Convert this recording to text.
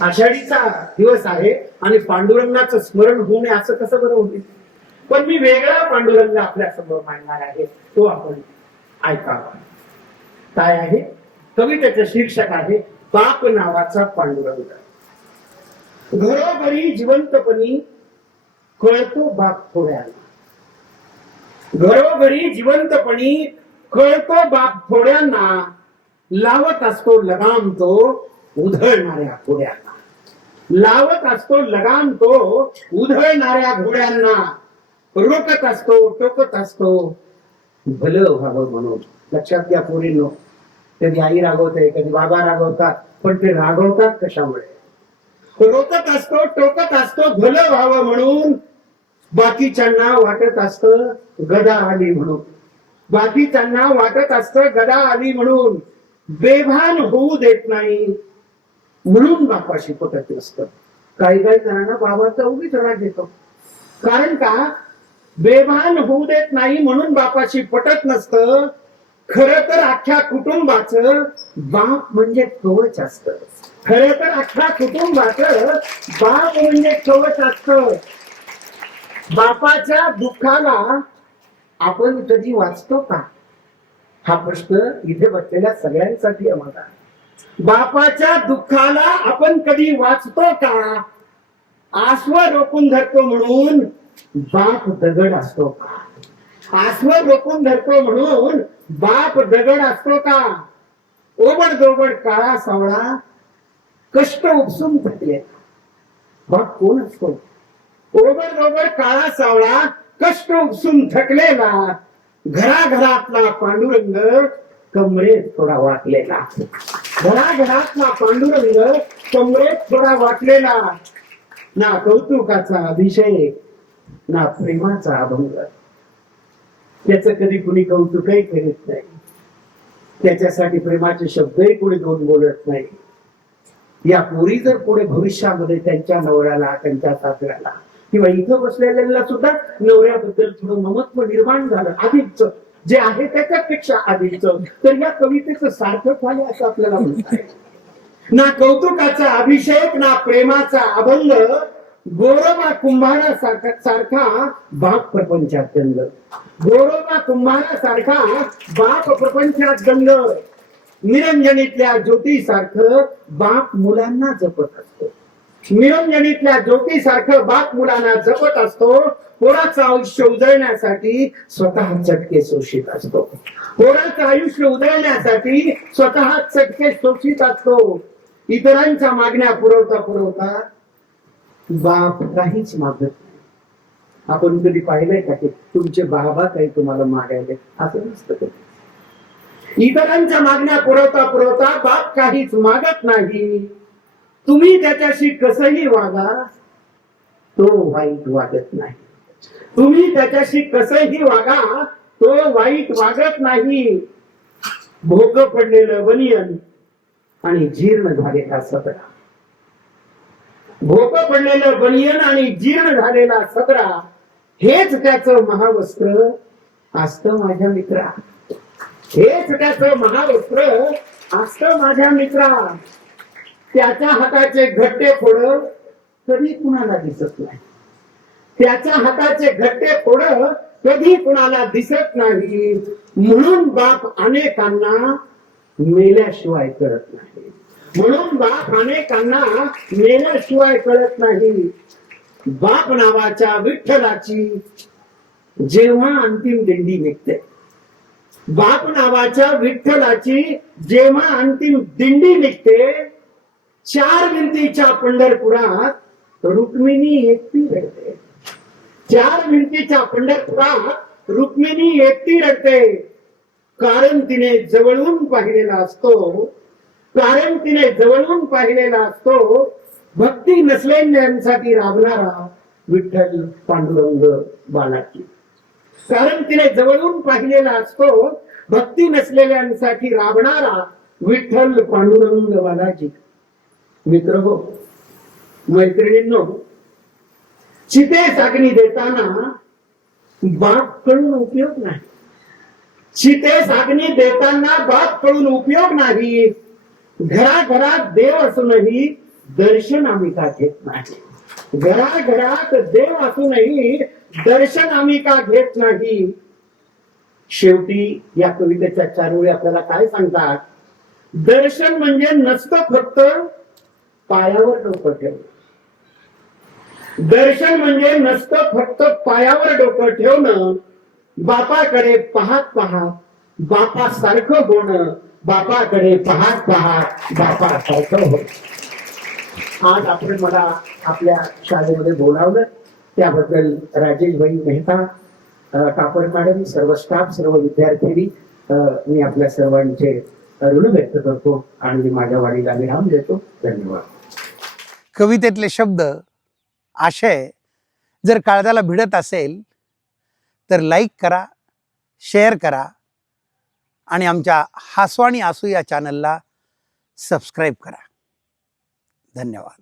आषाढीचा दिवस आहे आणि पांडुरंगाचं स्मरण होऊ नये असं कसं बरं होईल? पण मी वेगळा पांडुरंग आपल्या समोर मांडणार आहे, तो आपण ऐकावा. काय आहे? कवितेचं शीर्षक आहे बाप नावाचा पांडुरंग. घरोघरी जिवंतपणी कळतो बाप थोड्याला. घरोघरी जिवंतपणी कळतो बाप थोड्यांना, लावत असतो लगाम तो उधळणाऱ्या घोड्यांना. लावत असतो लगाम तो उधळणाऱ्या घोड्यांना, रोकत असतो टोकत असतो भलं व्हावं म्हणून. लक्षात घ्या पोरींनो, कधी आई रागवते, कधी बाबा रागवतात, पण ते रागवतात कशामुळे? रोकत असतो टोकत असतो भलं व्हावं म्हणून. बाकीच्यांना वाटत असतं गदा आली म्हणून. बाकीच्यांना वाटत असतं गदा आली म्हणून. बेभान होऊ देत नाही म्हणून बापाशी पटत नसतं. काही काही जणांना बाबाचा उगीच राग येतो. कारण का? बेभान होऊ देत नाही म्हणून बापाशी पटत नसतं. खरं तर अख्ख्या कुटुंबाचं बाप म्हणजे कवच असतं. खरं तर अख्ख्या कुटुंबाचं बाप म्हणजे कवच असतं. बापाच्या दुःखाला आपण कधी वाचतो का? हा प्रश्न इथे बसलेल्या सगळ्यांसाठी आहे माझा. बापाच्या दुःखाला आपण कधी वाचतो का? आसव रोखून धरतो म्हणून बाप दगड असतो का? आसव रोखून धरतो म्हणून बाप दगड असतो का? ओबड दोबड काळा सावळा कष्ट उपसून थकले बाप कोण असतो? ओबड दोबड काळा सावळा कष्ट उपसून थकलेला घराघरातला पांडुरंग कमरेत थोडा वाटलेला. घराघरातला पांडुरंग कमरेत थोडा वाटलेला. ना कौतुकाचा अभिषेक ना प्रेमाचा अभंग. त्याच कधी कुणी कौतुकही करीत नाही. त्याच्यासाठी प्रेमाचे शब्दही कुणी दोन बोलत नाही. या पोरी जर पुढे भविष्यामध्ये त्यांच्या नवऱ्याला, त्यांच्या सासऱ्याला किंवा इथं बसलेल्याला सुद्धा नवऱ्याबद्दल थोडं ममत्व निर्माण झालं आधीच, जे आहे त्याच्यापेक्षा आधीच, तर या कवितेचं सार्थक झाले असं आपल्याला म्हणता येईल. ना कौतुकाचा अभिषेक ना प्रेमाचा अभंग, गोरोबा कुंभारा सारखा बाप प्रपंचात गंग. गोरोबा कुंभारा सारखा बाप प्रपंचात गंग. निरंजनीतल्या ज्योतीसारखं बाप मुलांना जपत असतो. निरंजनीतल्या ज्योतीसारखं बाप मुलांना जपत असतो. पोराचं आयुष्य उजळण्यासाठी स्वतः चटके शोषित असतो. पोराचं आयुष्य उजळण्यासाठी स्वतः चटके शोषित असतो. इतरांच्या मागण्या पुरवता पुरवता बाप काहीच मागत नाही. आपण कधी पाहिलंय का की तुमचे बाबा काही तुम्हाला मागायले? असं नसतं कधी. इतरांच्या मागण्या पुरवता पुरवता बाप काहीच मागत नाही. तुम्ही त्याच्याशी कसंही वागा तो वाईट वागत नाही. तुम्ही त्याच्याशी कसंही वागा तो वाईट वागत नाही. भोक पडलेलं बनियन आणि जीर्ण झालेला सदरा. भोक पडलेलं बनियन आणि जीर्ण झालेला सदरा हेच त्याचं महावस्त्र असतं माझ्या मित्रा. हेच त्याचं महावस्त्र असतं माझ्या मित्रा. त्याच्या हाताचे घट्टे फोड कधी कुणाला दिसत नाही. त्याच्या हाताचे घट्टे फोड कधी कुणाला दिसत नाही. म्हणून बाप अनेकांना मेल्याशिवाय कळत नाही. म्हणून बाप अनेकांना मेल्याशिवाय कळत नाही. बाप नावाच्या विठ्ठलाची जेव्हा अंतिम दिंडी निघते, बाप नावाच्या विठ्ठलाची जेव्हा अंतिम दिंडी निघते, चार भिंतीच्या पंढरपुरात रुक्मिणी एकटी रडते. चार भिंतीच्या पंढरपुरात रुक्मिणी एकटी रडते. कारण तिने जवळून पाहिलेला असतो. कारण तिने जवळून पाहिलेला असतो भक्ती नसलेल्यांसाठी राबणारा विठ्ठल पांडुरंग बालाजी. कारण तिने जवळून पाहिलेला असतो भक्ती नसलेल्यांसाठी राबणारा विठ्ठल पांडुरंग बालाजी. मित्र हो, मैत्रिणींनो, चितेस अग्नी देताना बाप कडून उपयोग नाही. चितेस अग्नी देताना बाप कडून उपयोग नाही. घराघरात देव असूनही दर्शन आम्ही का घेत नाही? घराघरात देव असूनही दर्शन आम्ही का घेत नाही? शेवटी या कवितेच्या चार ओळी आपल्याला काय सांगतात? दर्शन म्हणजे नसतं फक्त पायावर डोकं ठेवणं. दर्शन म्हणजे नसतं फक्त पायावर डोकं ठेवणं. बापाकडे पाहत पाहत बापासारखं होणं. बापाकडे पाहत पाहत बापासारखं होणं. आज आपण मला आपल्या शाळेमध्ये बोलावलं त्याबद्दल राजेशभाई मेहता, कापड मॅडम, सर्व स्टाफ, सर्व विद्यार्थी मी आपल्या सर्वांचे ऋण व्यक्त करतो आणि माझ्या वाणीला विराम देतो. धन्यवाद. कवितेतले शब्द, आशय जर काळजाला भिडत असेल तर लाईक करा, शेअर करा आणि आमच्या हासू आणि आसू या चॅनलला सबस्क्राईब करा. धन्यवाद.